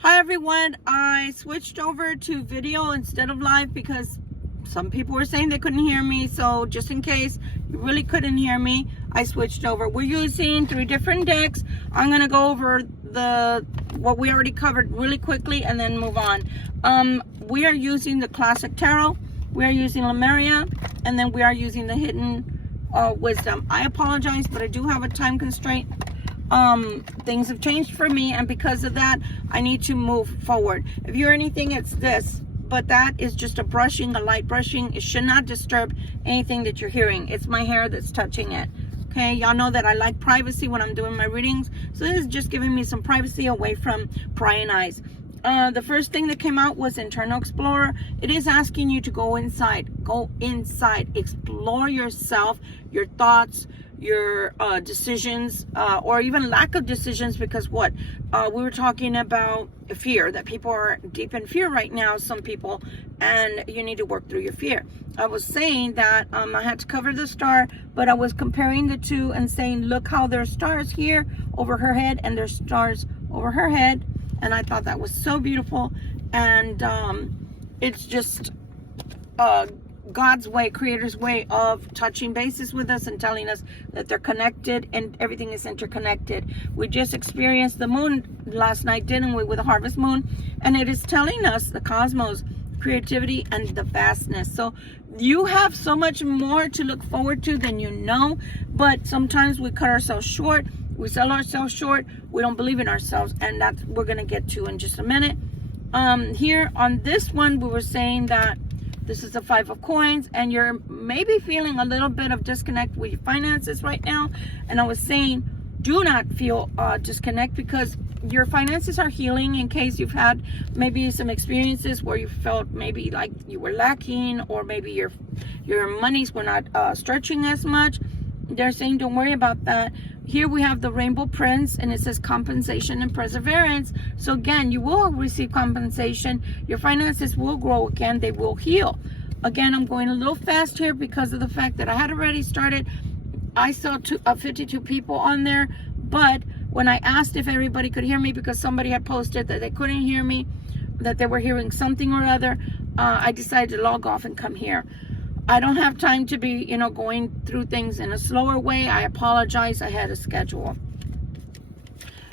Hi everyone, I switched over to video instead of live because some people were saying they couldn't hear me. So just in case you really couldn't hear me, I switched over. We're using 3 different decks. I'm gonna go over what we already covered really quickly and then move on. We are using the Classic Tarot, we are using Lemuria, and then we are using the Hidden Wisdom. I apologize, but I do have a time constraint. Things have changed for me, and because of that I need to move forward. If you're anything, it's this, but that is just a brushing, a light brushing. It should not disturb anything that you're hearing. It's my hair that's touching it. Okay, y'all know that I like privacy when I'm doing my readings, so this is just giving me some privacy away from prying eyes. The first thing that came out was Internal Explorer. It is asking you to go inside, explore yourself, your thoughts, your decisions, or even lack of decisions, because we were talking about fear, that people are deep in fear right now, some people, and you need to work through your fear. I was saying that I had to cover the star, but I was comparing the two and saying, look how there's stars here over her head and there's stars over her head, and I thought that was so beautiful. And it's just God's way, Creator's way of touching bases with us and telling us that they're connected and everything is interconnected. We just experienced the moon last night, didn't we, with the harvest moon, and it is telling us the cosmos, creativity, and the vastness. So you have so much more to look forward to than you know, but sometimes we cut ourselves short, we sell ourselves short, we don't believe in ourselves, and that's we're going to get to in just a minute. Here on this one, we were saying that this is a 5 of coins, and you're maybe feeling a little bit of disconnect with your finances right now. And I was saying, do not feel disconnect, because your finances are healing, in case you've had maybe some experiences where you felt maybe like you were lacking, or maybe your monies were not stretching as much. They're saying don't worry about that. Here we have the Rainbow Prince, and it says compensation and perseverance. So again, you will receive compensation. Your finances will grow again. They will heal. Again, I'm going a little fast here because of the fact that I had already started. I saw 52 people on there, but when I asked if everybody could hear me, because somebody had posted that they couldn't hear me, that they were hearing something or other, I decided to log off and come here. I don't have time to be, going through things in a slower way. I apologize. I had a schedule.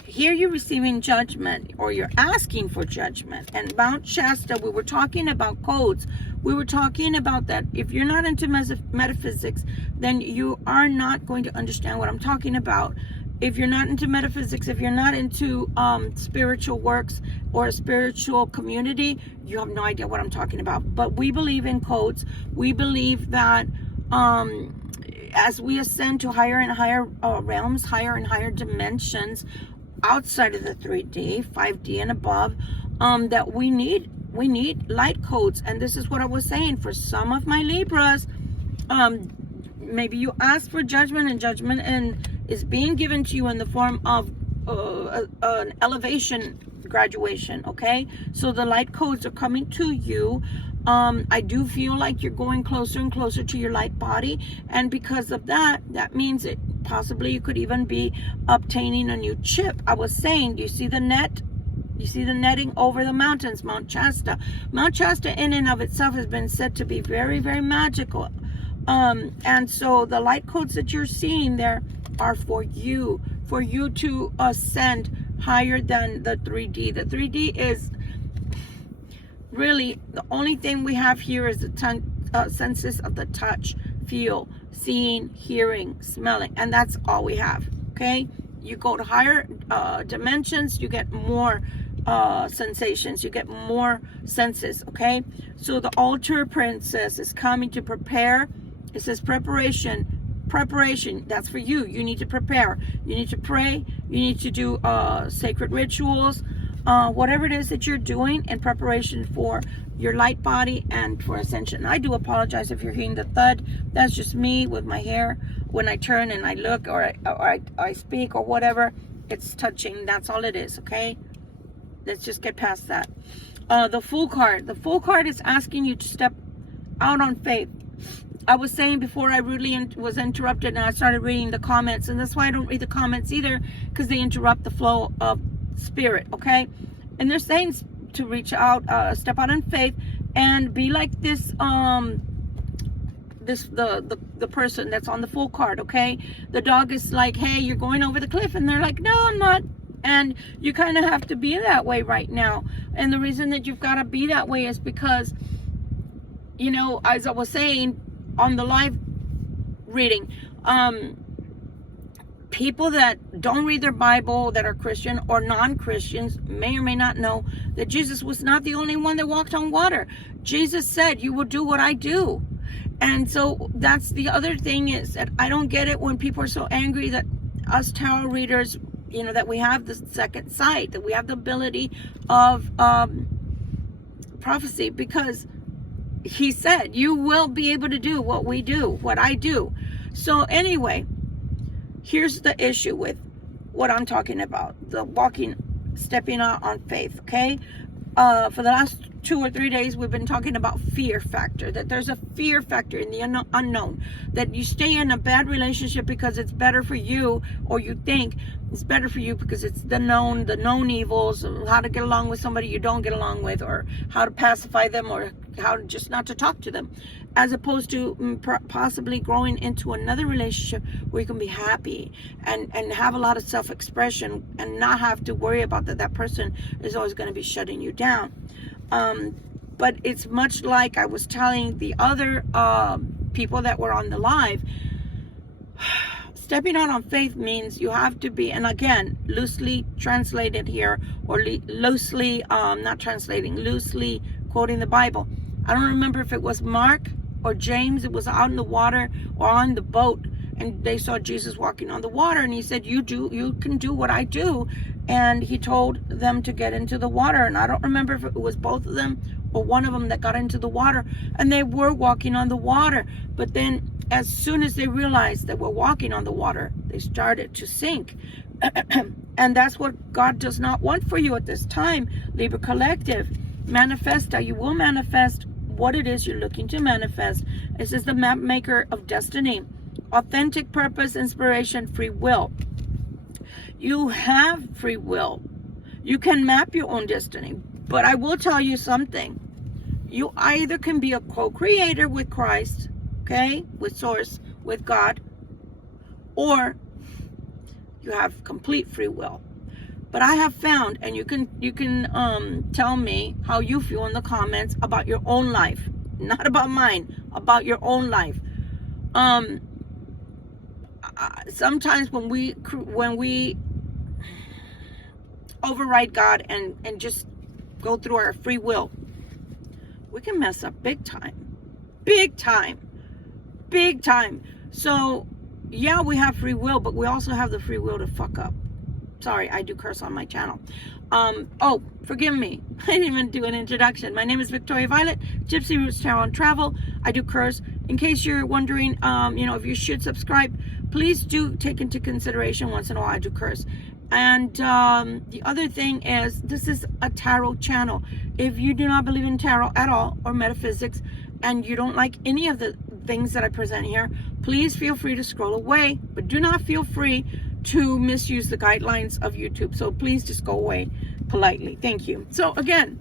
Here you're receiving judgment, or you're asking for judgment. And Mount Shasta, we were talking about codes. We were talking about that if you're not into metaphysics, then you are not going to understand what I'm talking about. If you're not into metaphysics, if you're not into spiritual works or a spiritual community, you have no idea what I'm talking about. But we believe in codes. We believe that as we ascend to higher and higher realms, higher and higher dimensions outside of the 3D, 5D and above, that we need light codes. And this is what I was saying for some of my Libras. Maybe you ask for judgment, and is being given to you in the form of an elevation graduation. Okay, so the light codes are coming to you. I do feel like you're going closer and closer to your light body, and because of that means it possibly you could even be obtaining a new chip. I was saying, do you see the net? You see the netting over the mountains, Mount Shasta. Mount Shasta in and of itself has been said to be very, very magical. And so the light codes that you're seeing there are for you to ascend higher than the 3D. The 3D is really the only thing we have here is the senses of the touch, feel, seeing, hearing, smelling, and that's all we have. Okay, you go to higher dimensions, you get more sensations, you get more senses. Okay, so the altar princess is coming to prepare. It says preparation, that's for you. You need to prepare, you need to pray, you need to do sacred rituals, whatever it is that you're doing in preparation for your light body and for ascension. I do apologize if you're hearing the thud. That's just me with my hair when I turn and I look, or I speak, or whatever. It's touching. That's all it is. Okay, let's just get past that. The Fool card is asking you to step out on faith. I was saying before I rudely was interrupted, and I started reading the comments, and that's why I don't read the comments either, because they interrupt the flow of spirit. Okay, And they're saying to reach out, step out in faith, and be like this, the person that's on the full card, okay? The dog is like, hey, you're going over the cliff, and they're like, no, I'm not. And you kind of have to be that way right now. And the reason that you've got to be that way is because, you know, as I was saying on the live reading, people that don't read their Bible, that are Christian or non-Christians, may or may not know that Jesus was not the only one that walked on water. Jesus said, you will do what I do. And so that's the other thing, is that I don't get it when people are so angry that us tarot readers, you know, that we have the second sight, that we have the ability of prophecy, because he said, you will be able to do what we do, what I do. So anyway, here's the issue with what I'm talking about, the walking, stepping out on faith, okay? For the last 2 or 3 days, we've been talking about fear factor, that there's a fear factor in the unknown, that you stay in a bad relationship because it's better for you, or you think it's better for you because it's the known evils, how to get along with somebody you don't get along with, or how to pacify them, or how to just not to talk to them, as opposed to possibly growing into another relationship where you can be happy and have a lot of self-expression and not have to worry about that person is always going to be shutting you down. But it's much like I was telling the other people that were on the live, stepping out on faith means you have to be, and again, loosely translated here, or loosely, not translating, loosely quoting the Bible. I don't remember if it was Mark or James. It was out in the water or on the boat, and they saw Jesus walking on the water, and he said, you can do what I do. And he told them to get into the water, and I don't remember if it was both of them or one of them that got into the water, and they were walking on the water. But then as soon as they realized that we're walking on the water, they started to sink. And that's what God does not want for you at this time, Libra Collective. Manifesta, you will manifest what it is you're looking to manifest. This is the map maker of destiny. Authentic purpose, inspiration, free will. You have free will. You can map your own destiny. But I will tell you something. You either can be a co-creator with Christ, okay, with Source, with God, or you have complete free will. But I have found, and you can tell me how you feel in the comments about your own life, not about mine, about your own life. Sometimes when we override God and just go through our free will, we can mess up big time, big time, big time. So yeah, we have free will, but we also have the free will to fuck up. Sorry, I do curse on my channel. Oh, forgive me. I didn't even do an introduction. My name is Victoria Violet, Gypsy Roots Tarot and Travel. I do curse. In case you're wondering, you know, if you should subscribe, please do take into consideration once in a while I do curse. And the other thing is, this is a tarot channel. If you do not believe in tarot at all, or metaphysics, and you don't like any of the things that I present here, please feel free to scroll away, but do not feel free to misuse the guidelines of YouTube. So please just go away politely. Thank you. So again,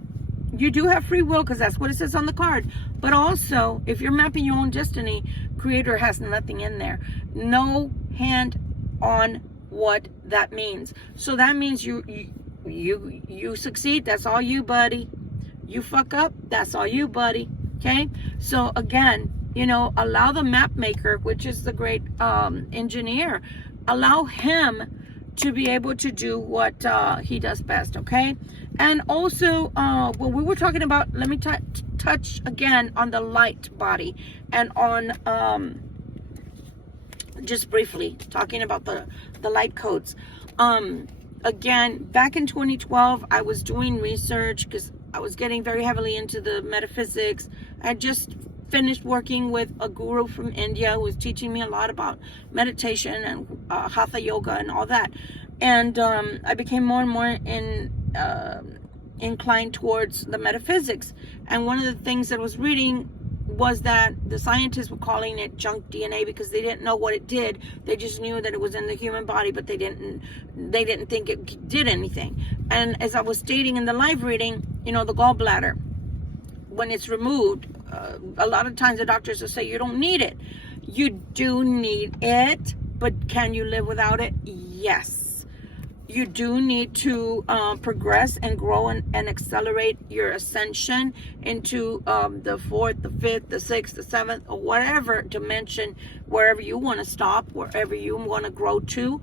you do have free will, because that's what it says on the card. But also, if you're mapping your own destiny, Creator has nothing in there. No hand on what that means. So that means you succeed, that's all you, buddy. You fuck up, that's all you, buddy. Okay? So again, you know, allow the map maker, which is the great engineer, allow him to be able to do what he does best, okay? And also, when we were talking about, let me touch again on the light body, and on, just briefly, talking about the light codes. Again, back in 2012, I was doing research, because I was getting very heavily into the metaphysics. I had just finished working with a guru from India who was teaching me a lot about meditation and hatha yoga and all that. And I became more and more inclined towards the metaphysics. And one of the things that I was reading was that the scientists were calling it junk DNA because they didn't know what it did. They just knew that it was in the human body, but they didn't think it did anything. And as I was stating in the live reading, the gallbladder, when it's removed, a lot of times the doctors will say you don't need it. You do need it, but can you live without it? Yes. You do need to progress and grow and accelerate your ascension into the 4th, the 5th, the 6th, the 7th, or whatever dimension, wherever you want to stop, wherever you want to grow to.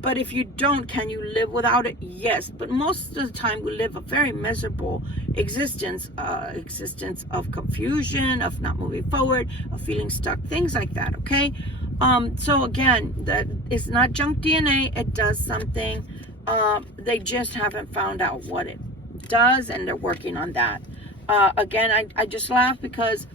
But if you don't, can you live without it? Yes. But most of the time we live a very miserable existence of confusion, of not moving forward, of feeling stuck, things like that, okay? So again, that it's not junk DNA. It does something. They just haven't found out what it does, and they're working on that. Again, I just laugh because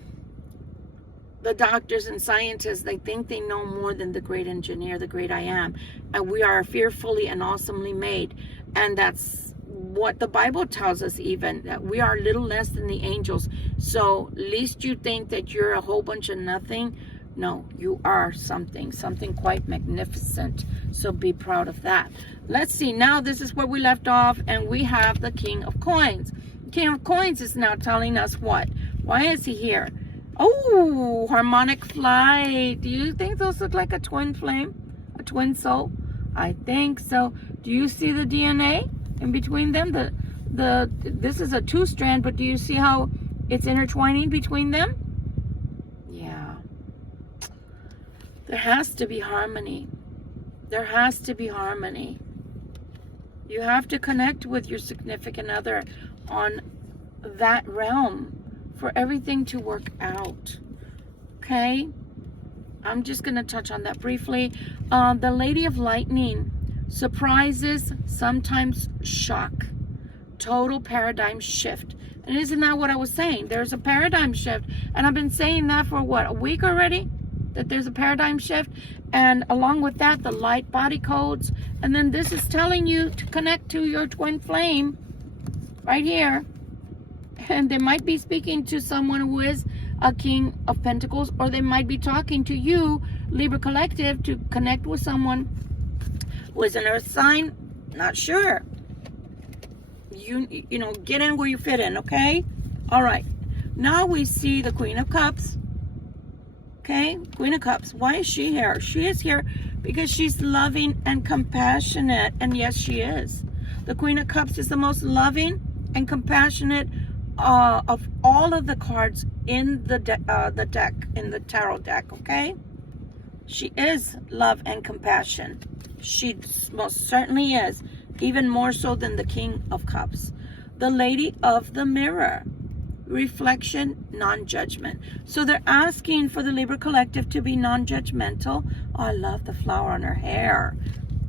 the doctors and scientists, they think they know more than the great engineer, the great I am. And we are fearfully and awesomely made. And that's what the Bible tells us even, that we are little less than the angels. So least you think that you're a whole bunch of nothing. No, you are something quite magnificent. So be proud of that. Let's see. Now this is where we left off, and we have the King of Coins. King of Coins is now telling us what? Why is he here? Oh, harmonic flight. Do you think those look like a twin flame? A twin soul? I think so. Do you see the DNA in between them? This is a 2-strand, but do you see how it's intertwining between them? Yeah. There has to be harmony. There has to be harmony. You have to connect with your significant other on that realm for everything to work out. Okay? I'm just going to touch on that briefly. The Lady of Lightning. Surprises, sometimes shock. Total paradigm shift. And isn't that what I was saying? There's a paradigm shift. And I've been saying that for what, a week already? That there's a paradigm shift. And along with that, the light body codes. And then this is telling you to connect to your twin flame right here. And they might be speaking to someone who is a King of Pentacles, or they might be talking to you, Libra Collective, to connect with someone who is an earth sign. Not sure. You know, get in where you fit in, okay? All right. Now we see the Queen of Cups. Okay? Queen of Cups. Why is she here? She is here because she's loving and compassionate. And yes, she is. The Queen of Cups is the most loving and compassionate of all of the cards in the deck, in the tarot deck, okay? She is love and compassion. She most certainly is, even more so than the King of Cups. The Lady of the Mirror. Reflection, non-judgment. So they're asking for the Libra Collective to be non-judgmental. Oh, I love the flower on her hair.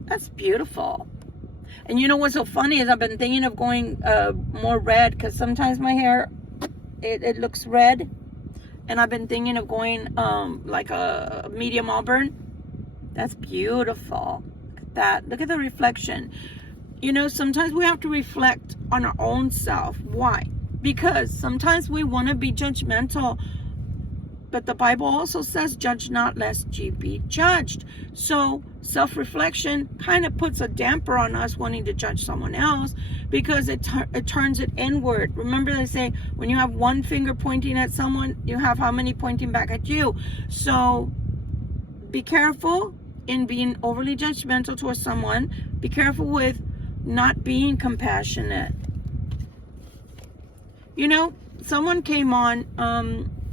That's beautiful. And you know what's so funny is I've been thinking of going more red, because sometimes my hair, it looks red. And I've been thinking of going like a medium auburn. That's beautiful. Look at that. Look at the reflection. You know, sometimes we have to reflect on our own self. Why? Because sometimes we want to be judgmental. But the Bible also says, judge not lest ye be judged. So self-reflection kind of puts a damper on us wanting to judge someone else, because it turns it inward. Remember they say, when you have one finger pointing at someone, you have how many pointing back at you? So be careful in being overly judgmental towards someone. Be careful with not being compassionate. You know, someone came on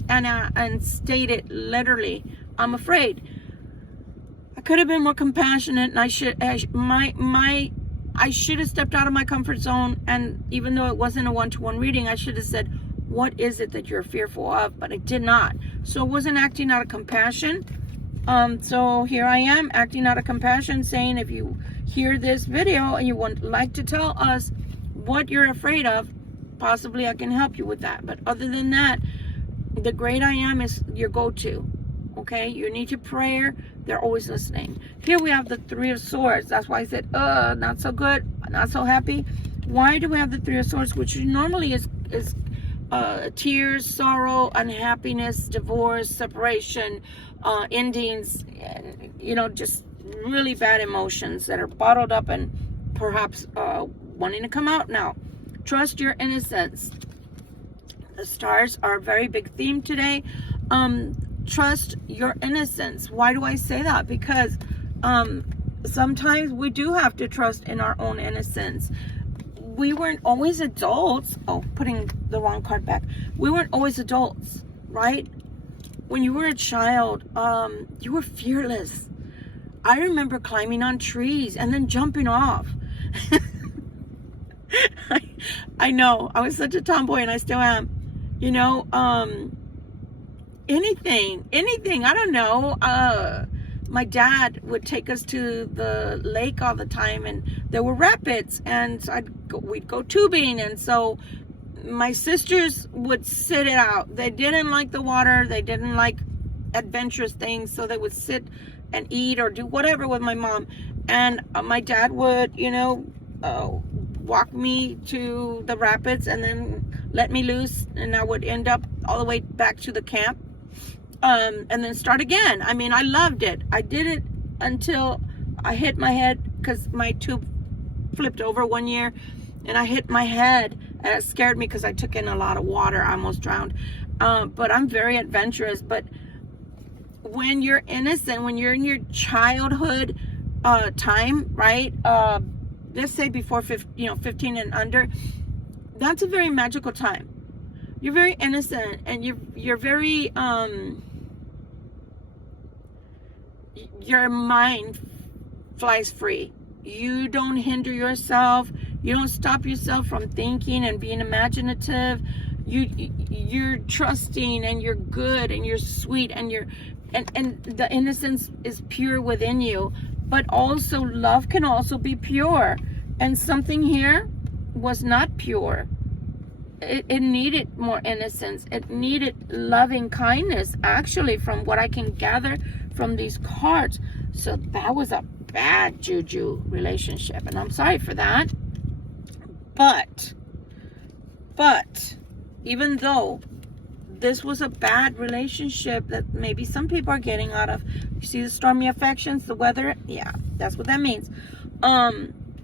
and stated literally, I'm afraid. I could have been more compassionate, and I should have stepped out of my comfort zone, and even though it wasn't a one-to-one reading, I should have said, what is it that you're fearful of? But I did not. So I wasn't acting out of compassion. So here I am acting out of compassion, saying if you hear this video and you would like to tell us what you're afraid of, possibly I can help you with that. But other than that, the great I am is your go-to. Okay, you need to prayer. They're always listening. Here we have the Three of Swords. That's why I said, not so good, not so happy. Why do we have the Three of Swords, which normally is tears, sorrow, unhappiness, divorce, separation, endings, you know, just really bad emotions that are bottled up and perhaps wanting to come out now. Trust your innocence. The stars are a very big theme today. Trust your innocence. Why do I say that? Because sometimes we do have to trust in our own innocence. We weren't always adults. Oh, putting the wrong card back. We weren't always adults, right? When you were a child, you were fearless. I remember climbing on trees and then jumping off. I know, I was such a tomboy, and I still am. You know, anything, I don't know. My dad would take us to the lake all the time, and there were rapids, and so we'd go tubing, and so my sisters would sit it out. They didn't like the water, they didn't like adventurous things, so they would sit and eat or do whatever with my mom. And my dad would, you know, walk me to the rapids and then let me loose, and I would end up all the way back to the camp, and then start again. I mean, I loved it. I did it until I hit my head, because my tube flipped over one year, and I hit my head, and it scared me because I took in a lot of water. I almost drowned. But I'm very adventurous. But when you're innocent, when you're in your childhood time, right? Let's say before 15 and under, that's a very magical time. You're very innocent, and you're very your mind flies free. You don't hinder yourself. You don't stop yourself from thinking and being imaginative. You're trusting, and you're good, and you're sweet, and and the innocence is pure within you. But also, love can also be pure. And something here was not pure. It needed more innocence. It needed loving kindness, actually, from what I can gather from these cards. So that was a bad juju relationship, and I'm sorry for that. But even though this was a bad relationship that maybe some people are getting out of, you see the stormy affections, the weather, yeah, that's what that means.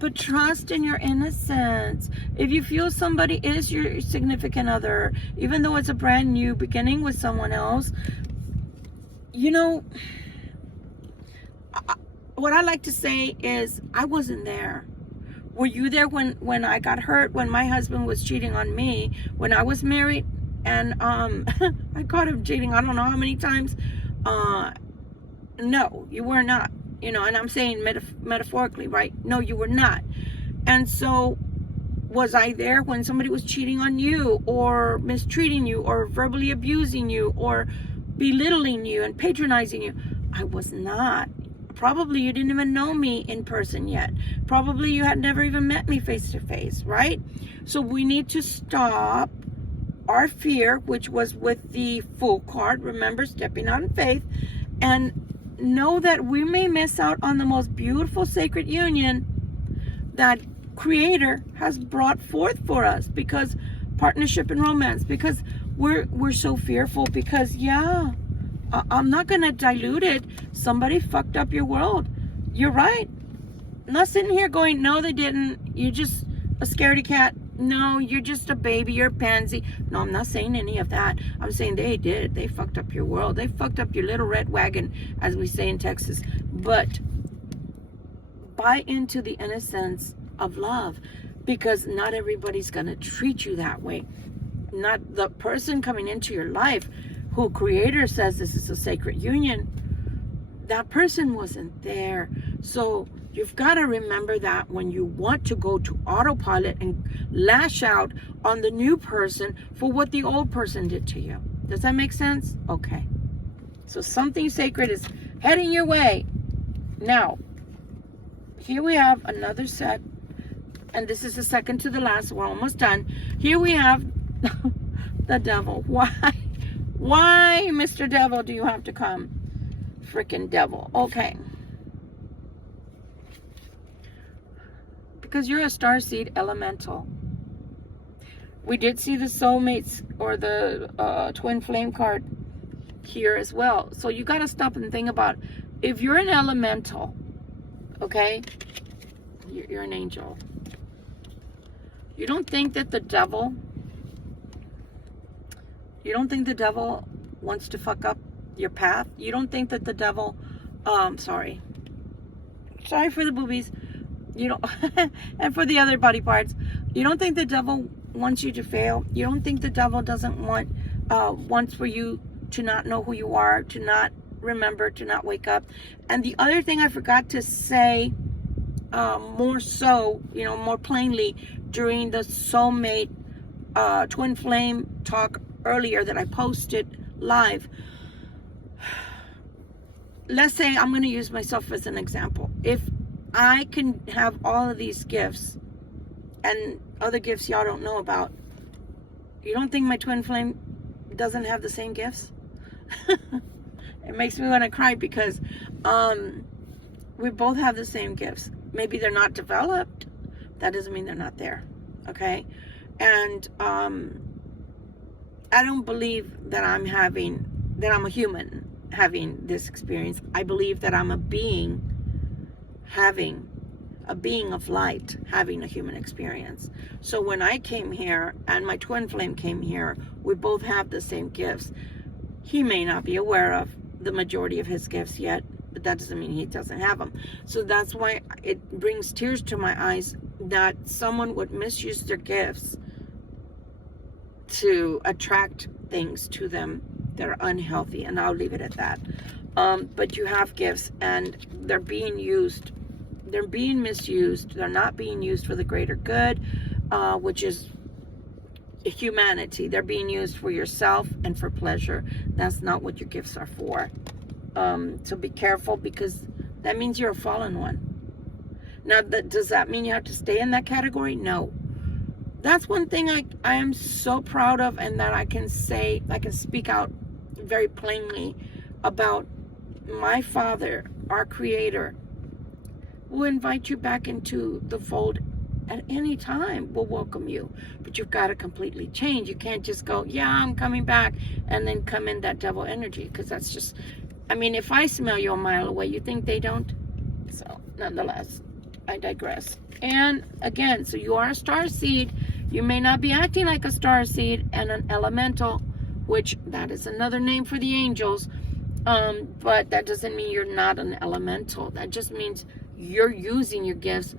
But trust in your innocence. If you feel somebody is your significant other, even though it's a brand new beginning with someone else, you know, what I like to say is, I wasn't there. Were you there when I got hurt, when my husband was cheating on me, when I was married, and I caught him cheating I don't know how many times? No, you were not. You know, and I'm saying metaphorically, right? No, you were not. And so, was I there when somebody was cheating on you, or mistreating you, or verbally abusing you, or belittling you and patronizing you? I was not. Probably you didn't even know me in person yet. Probably you had never even met me face to face, right? So we need to stop our fear, which was with the Fool card. Remember, stepping out in faith, and know that we may miss out on the most beautiful sacred union that Creator has brought forth for us, because partnership and romance, because we're so fearful, because I'm not gonna dilute it. Somebody fucked up your world. You're right. I'm not sitting here going, no, they didn't. You're just a scaredy cat. No, you're just a baby. You're a pansy. No, I'm not saying any of that. I'm saying they did. They fucked up your world. They fucked up your little red wagon, as we say in Texas. But buy into the innocence of love, because not everybody's going to treat you that way. Not the person coming into your life who Creator says this is a sacred union. That person wasn't there. So you've got to remember that when you want to go to autopilot and lash out on the new person for what the old person did to you. Does that make sense? Okay. So something sacred is heading your way. Now, here we have another set. And this is the second to the last. We're almost done. Here we have the devil. Why? Why, Mr. Devil, do you have to come? Freaking devil. Okay. Because you're a starseed elemental. We did see the soulmates, or the twin flame card here as well. So you got to stop and think about, if you're an elemental, okay, You're an angel. You don't think that the devil wants to fuck up your path? You don't think that the devil, sorry for the boobies, you don't, and for the other body parts, you don't think the devil wants you to fail? You don't think the devil doesn't wants for you to not know who you are, to not remember, to not wake up? And the other thing I forgot to say, more so, more plainly, during the soulmate twin flame talk earlier that I posted live. Let's say I'm going to use myself as an example. If I can have all of these gifts and other gifts y'all don't know about, you don't think my twin flame doesn't have the same gifts? It makes me want to cry because we both have the same gifts. Maybe they're not developed. That doesn't mean they're not there. Okay? And I don't believe that I'm a human having this experience. I believe that I'm a being of light having a human experience. So when I came here and my twin flame came here, we both have the same gifts. He may not be aware of the majority of his gifts yet, but that doesn't mean he doesn't have them. So that's why it brings tears to my eyes that someone would misuse their gifts to attract things to them that are unhealthy, and I'll leave it at that. But you have gifts and they're being used, they're being misused, they're not being used for the greater good, which is humanity. They're being used for yourself and for pleasure. That's not what your gifts are for. So be careful, because that means you're a fallen one. Now, does that mean you have to stay in that category? No. That's one thing I am so proud of, and that I can speak out very plainly about. My Father, our Creator, will invite you back into the fold at any time. Will welcome you, but you've got to completely change. You can't just go, yeah, I'm coming back, and then come in that devil energy, because that's just, if I smell you a mile away, you think they don't? So nonetheless, I digress. And again, so you are a star seed. You may not be acting like a star seed and an elemental, which that is another name for the angels. But that doesn't mean you're not an elemental. That just means you're using your gifts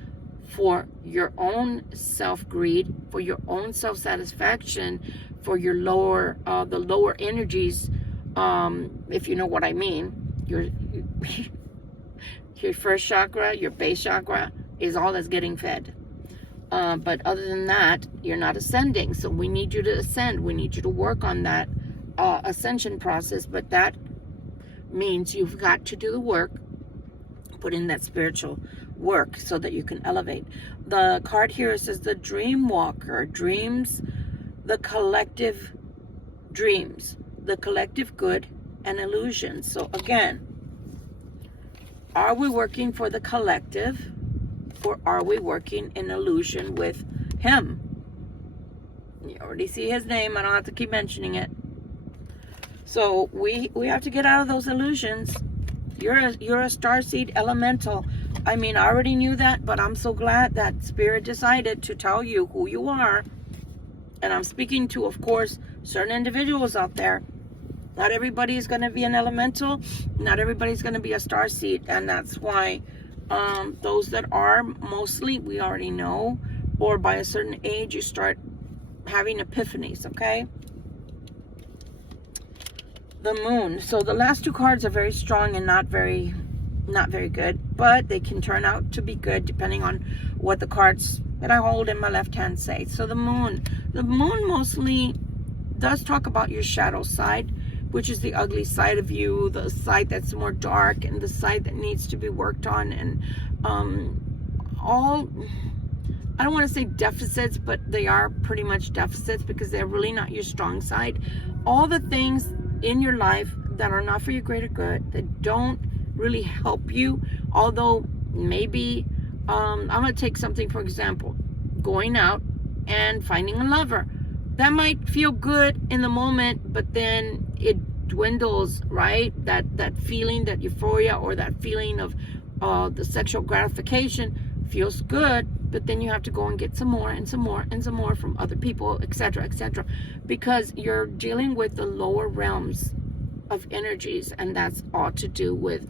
for your own self-greed, for your own self-satisfaction, for your the lower energies, if you know what I mean. Your first chakra, your base chakra, is all that's getting fed. But other than that, you're not ascending. So we need you to ascend. We need you to work on that ascension process. But that means you've got to do the work, put in that spiritual work so that you can elevate. The card here says the dream walker dreams the collective dreams, the collective good and illusion. So again, are we working for the collective, or are we working in illusion with him? You already see his name. I don't have to keep mentioning it. So we have to get out of those illusions. You're a starseed elemental. I already knew that, but I'm so glad that Spirit decided to tell you who you are. And I'm speaking to, of course, certain individuals out there. Not everybody is going to be an elemental. Not everybody's going to be a starseed. And that's why those that are, mostly, we already know, or by a certain age, you start having epiphanies, okay? The moon. So the last two cards are very strong and not very good, but they can turn out to be good depending on what the cards that I hold in my left hand say. So the moon mostly does talk about your shadow side, which is the ugly side of you, the side that's more dark, and the side that needs to be worked on, and all, I don't want to say deficits, but they are pretty much deficits, because they're really not your strong side. All the things in your life that are not for your greater good, that don't really help you, although maybe, I'm going to take something, for example, going out and finding a lover. That might feel good in the moment, but then it dwindles, right? That feeling, that euphoria, or that feeling of the sexual gratification feels good, but then you have to go and get some more and some more and some more from other people, etc., etc., because you're dealing with the lower realms of energies, and that's all to do with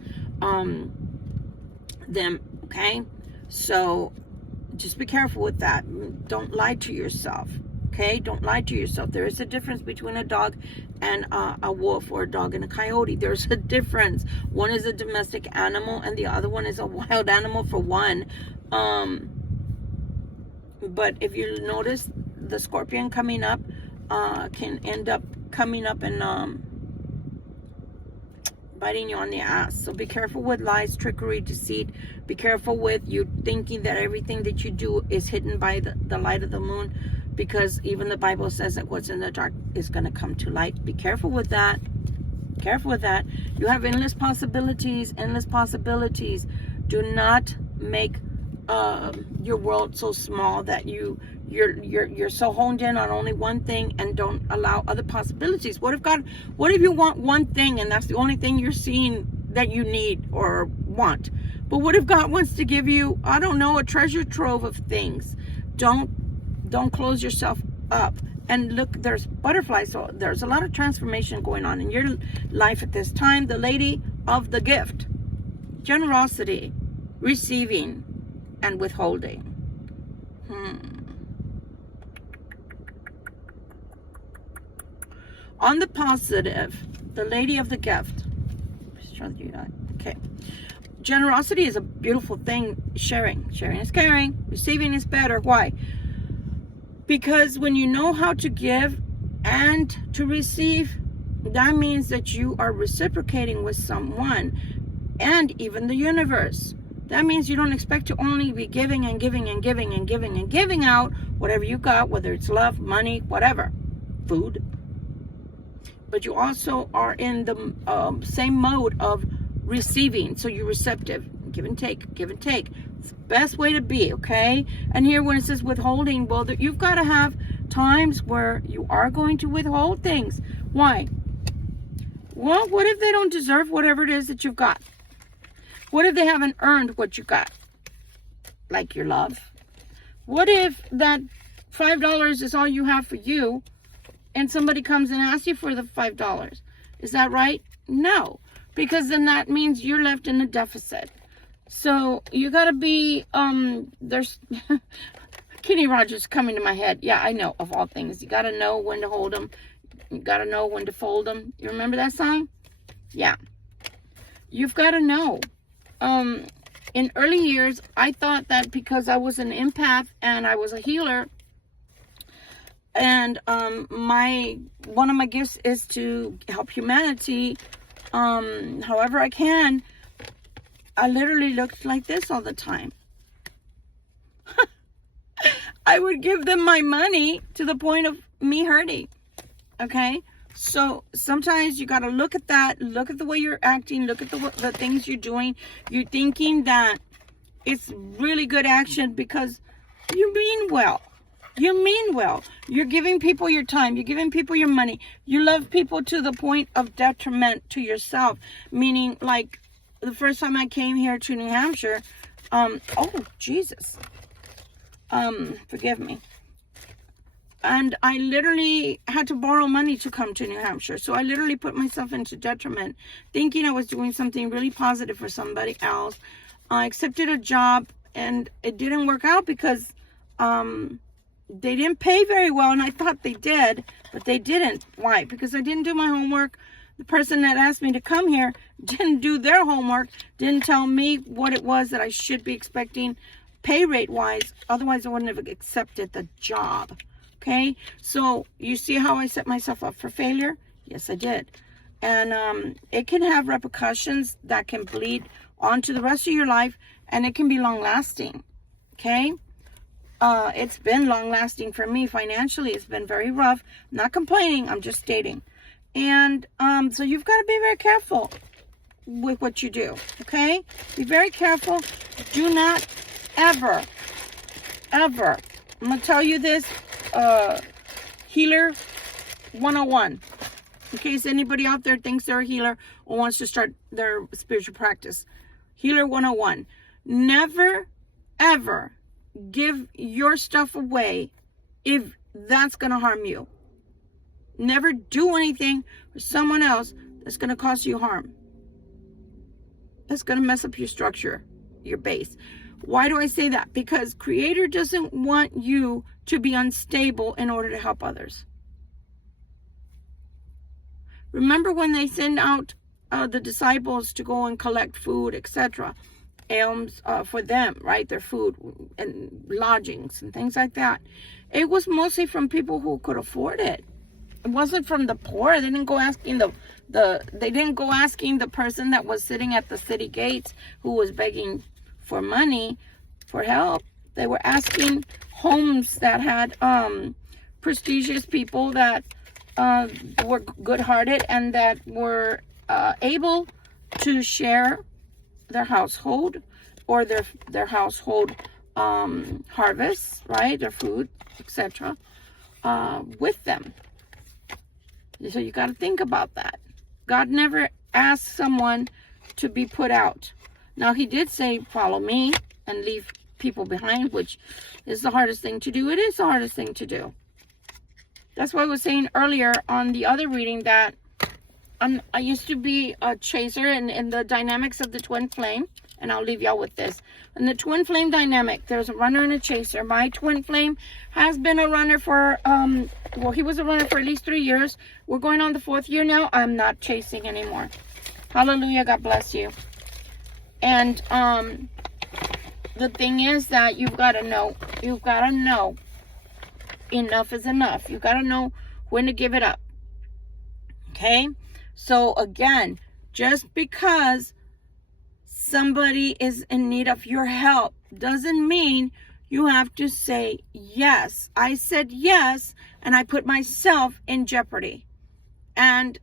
them. Okay, so just be careful with that. Don't lie to yourself. Okay, don't lie to yourself. There is a difference between a dog and a wolf, or a dog and a coyote. There's a difference. One is a domestic animal and the other one is a wild animal, for one. But if you notice, the scorpion coming up can end up coming up and biting you on the ass. So be careful with lies, trickery, deceit. Be careful with you thinking that everything that you do is hidden by the light of the moon, because even the Bible says that what's in the dark is going to come to light. Be careful with that. Careful with that. You have endless possibilities, endless possibilities. Do not make your world so small that you're so honed in on only one thing and don't allow other possibilities. What if you want one thing and that's the only thing you're seeing that you need or want? But what if God wants to give you, I don't know, a treasure trove of things? Don't close yourself up. And look, there's butterflies, so there's a lot of transformation going on in your life at this time. The lady of the gift, generosity, receiving, and withholding. On the positive, the lady of the gift. Just trying to do that. Okay. Generosity is a beautiful thing. Sharing is caring. Receiving is better. Why? Because when you know how to give and to receive, that means that you are reciprocating with someone and even the universe. That means you don't expect to only be giving and giving and giving and giving and giving out whatever you got, whether it's love, money, whatever, food. But you also are in the same mode of receiving. So you're receptive. Give and take, give and take. It's the best way to be, okay? And here when it says withholding, well, you've got to have times where you are going to withhold things. Why? Well, what if they don't deserve whatever it is that you've got? What if they haven't earned what you got? Like your love. What if that $5 is all you have for you and somebody comes and asks you for the $5? Is that right? No. Because then that means you're left in a deficit. So you got to be, there's Kenny Rogers coming to my head. Yeah, I know, of all things. You got to know when to hold them. You got to know when to fold them. You remember that song? Yeah. You've got to know. In early years, I thought that because I was an empath and I was a healer, and one of my gifts is to help humanity however I can, I literally looked like this all the time. I would give them my money to the point of me hurting. Okay? So sometimes you got to look at that, look at the way you're acting, look at the things you're doing. You're thinking that it's really good action because you mean well. You mean well. You're giving people your time. You're giving people your money. You love people to the point of detriment to yourself. Meaning, like, the first time I came here to New Hampshire, oh, Jesus. Forgive me. And I literally had to borrow money to come to New Hampshire. So I literally put myself into detriment, thinking I was doing something really positive for somebody else. I accepted a job and it didn't work out because they didn't pay very well, and I thought they did, but they didn't. Why? Because I didn't do my homework. The person that asked me to come here didn't do their homework, didn't tell me what it was that I should be expecting pay rate wise. Otherwise, I wouldn't have accepted the job. Okay, so you see how I set myself up for failure? Yes, I did. And it can have repercussions that can bleed onto the rest of your life, and it can be long lasting. Okay, it's been long lasting for me financially. It's been very rough. I'm not complaining, I'm just stating. And so you've got to be very careful with what you do. Okay, be very careful. Do not ever, I'm gonna tell you this, healer 101, in case anybody out there thinks they're a healer or wants to start their spiritual practice. Healer 101. Never ever give your stuff away if that's going to harm you. Never do anything for someone else that's going to cause you harm. That's going to mess up your structure, your base. Why do I say that? Because Creator doesn't want you to be unstable in order to help others. Remember when they send out the disciples to go and collect food, etc., alms for them, right? Their food and lodgings and things like that. It was mostly from people who could afford it. It wasn't from the poor. They didn't go asking they didn't go asking the person that was sitting at the city gates who was begging for money, for help. They were asking homes that had prestigious people that were good-hearted and that were able to share their household or their household harvests, right? Their food, etc., with them. So you got to think about that. God never asked someone to be put out. Now, he did say, follow me and leave people behind, which is the hardest thing to do. It is the hardest thing to do. That's why I was saying earlier on the other reading that I used to be a chaser in the dynamics of the twin flame. And I'll leave y'all with this. In the twin flame dynamic, there's a runner and a chaser. My twin flame has been a runner for, well, he was a runner for at least 3 years. We're going on the 4th year now. I'm not chasing anymore. Hallelujah. God bless you. And the thing is that you've got to know enough is enough. You've got to know when to give it up. Okay? So again, just because somebody is in need of your help doesn't mean you have to say yes. I said yes, and I put myself in jeopardy. And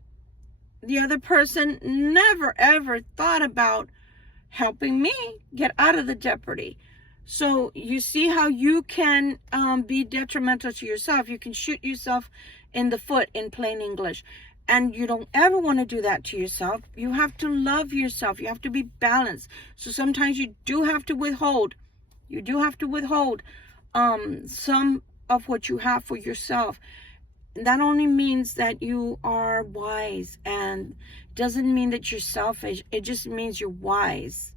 the other person never, ever thought about helping me get out of the jeopardy. So you see how you can be detrimental to yourself. You can shoot yourself in the foot, in plain English. And you don't ever want to do that to yourself. You have to love yourself. You have to be balanced. So sometimes you do have to withhold. You do have to withhold some of what you have for yourself. That only means that you are wise, and doesn't mean that you're selfish. It just means you're wise.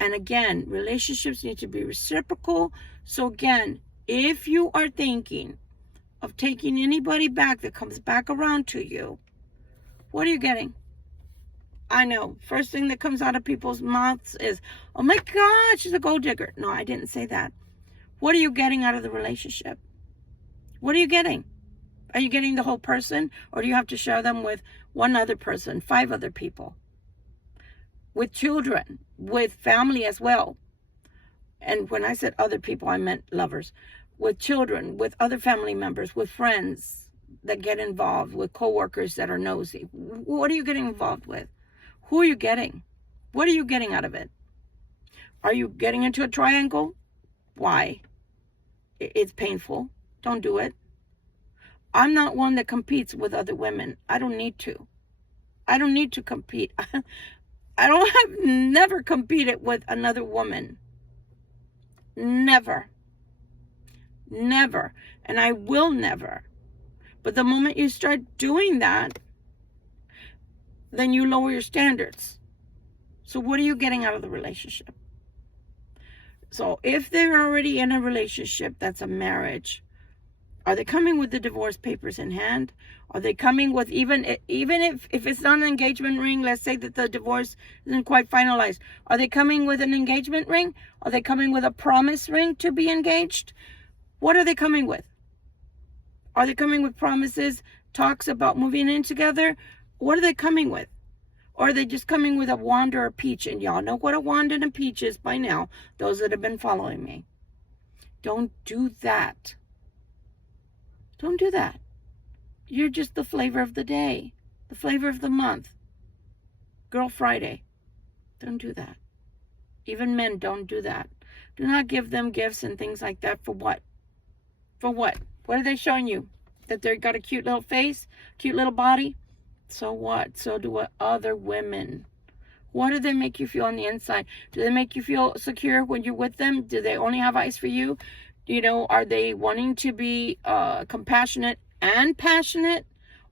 And again, relationships need to be reciprocal. So again, if you are thinking of taking anybody back that comes back around to you, what are you getting? I know, first thing that comes out of people's mouths is, oh my God, she's a gold digger. No, I didn't say that. What are you getting out of the relationship? What are you getting? Are you getting the whole person? Or do you have to share them with one other person, 5 other people? With children, with family as well. And when I said other people, I meant lovers. With children, with other family members, with friends that get involved, with coworkers that are nosy. What are you getting involved with? Who are you getting? What are you getting out of it? Are you getting into a triangle? Why? It's painful. Don't do it. I'm not one that competes with other women. I don't need to. I don't need to compete. I've never competed with another woman. Never. Never. And I will never. But the moment you start doing that, then you lower your standards. So what are you getting out of the relationship? So if they're already in a relationship that's a marriage, are they coming with the divorce papers in hand? Are they coming with, even if it's not an engagement ring, let's say that the divorce isn't quite finalized, are they coming with an engagement ring? Are they coming with a promise ring to be engaged? What are they coming with? Are they coming with promises, talks about moving in together? What are they coming with? Or are they just coming with a wand or a peach? And y'all know what a wand and a peach is by now, those that have been following me. Don't do that. Don't do that. You're just the flavor of the day, the flavor of the month. Girl Friday. Don't do that. Even men, don't do that. Do not give them gifts and things like that. For what? For what? What are they showing you? That they've got a cute little face, cute little body? So what? So do what other women. What do they make you feel on the inside? Do they make you feel secure when you're with them? Do they only have eyes for you? You know, are they wanting to be compassionate and passionate?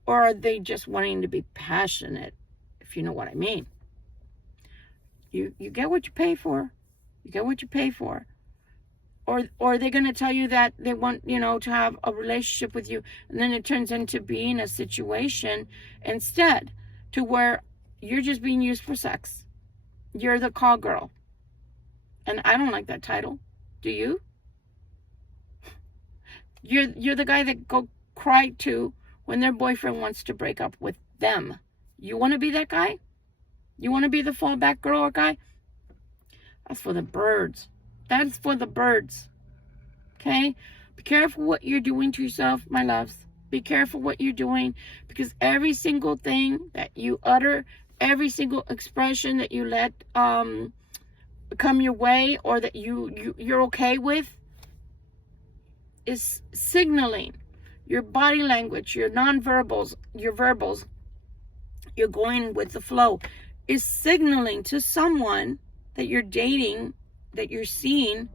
Or are they just wanting to be passionate, if you know what I mean? You get what you pay for. You get what you pay for. Or are they going to tell you that they want, you know, to have a relationship with you, and then it turns into being a situation instead, to where you're just being used for sex. You're the call girl. And I don't like that title. Do you? You're the guy that go cry to when their boyfriend wants to break up with them. You want to be that guy? You want to be the fallback girl or guy? That's for the birds. That's for the birds. Okay? Be careful what you're doing to yourself, my loves. Be careful what you're doing, because every single thing that you utter, every single expression that you let come your way, or that you're okay with, is signaling. Your body language, your nonverbals, your verbals, you're going with the flow, is signaling to someone that you're dating, that you're seeing,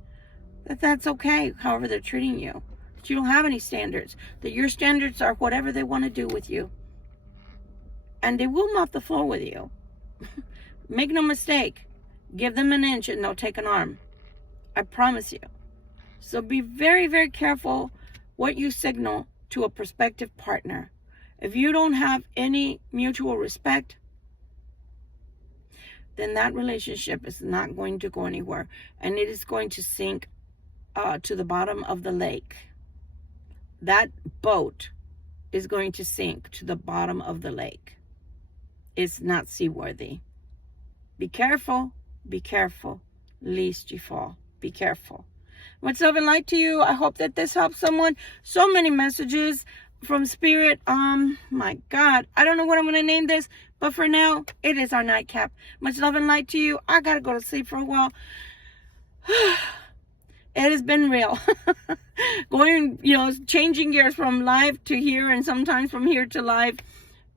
that that's okay, however they're treating you. That you don't have any standards. That your standards are whatever they want to do with you. And they will mop the floor with you. Make no mistake. Give them an inch and they'll take an arm. I promise you. So be very, very careful what you signal to a prospective partner. If you don't have any mutual respect, then that relationship is not going to go anywhere. And it is going to sink to the bottom of the lake. That boat is going to sink to the bottom of the lake. It's not seaworthy. Be careful. Be careful. Lest you fall. Be careful. Much love and light to you. I hope that this helps someone. So many messages from Spirit. My God. I don't know what I'm going to name this, but for now, it is our nightcap. Much love and light to you. I got to go to sleep for a while. It has been real. Going, you know, changing gears from live to here, and sometimes from here to live.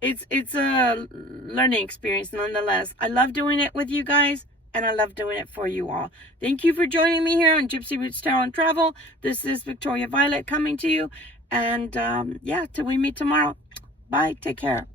It's a learning experience nonetheless. I love doing it with you guys, and I love doing it for you all. Thank you for joining me here on Gypsy Roots Tarot and Travel. This is Victoria Violet coming to you. And yeah, till we meet tomorrow. Bye. Take care.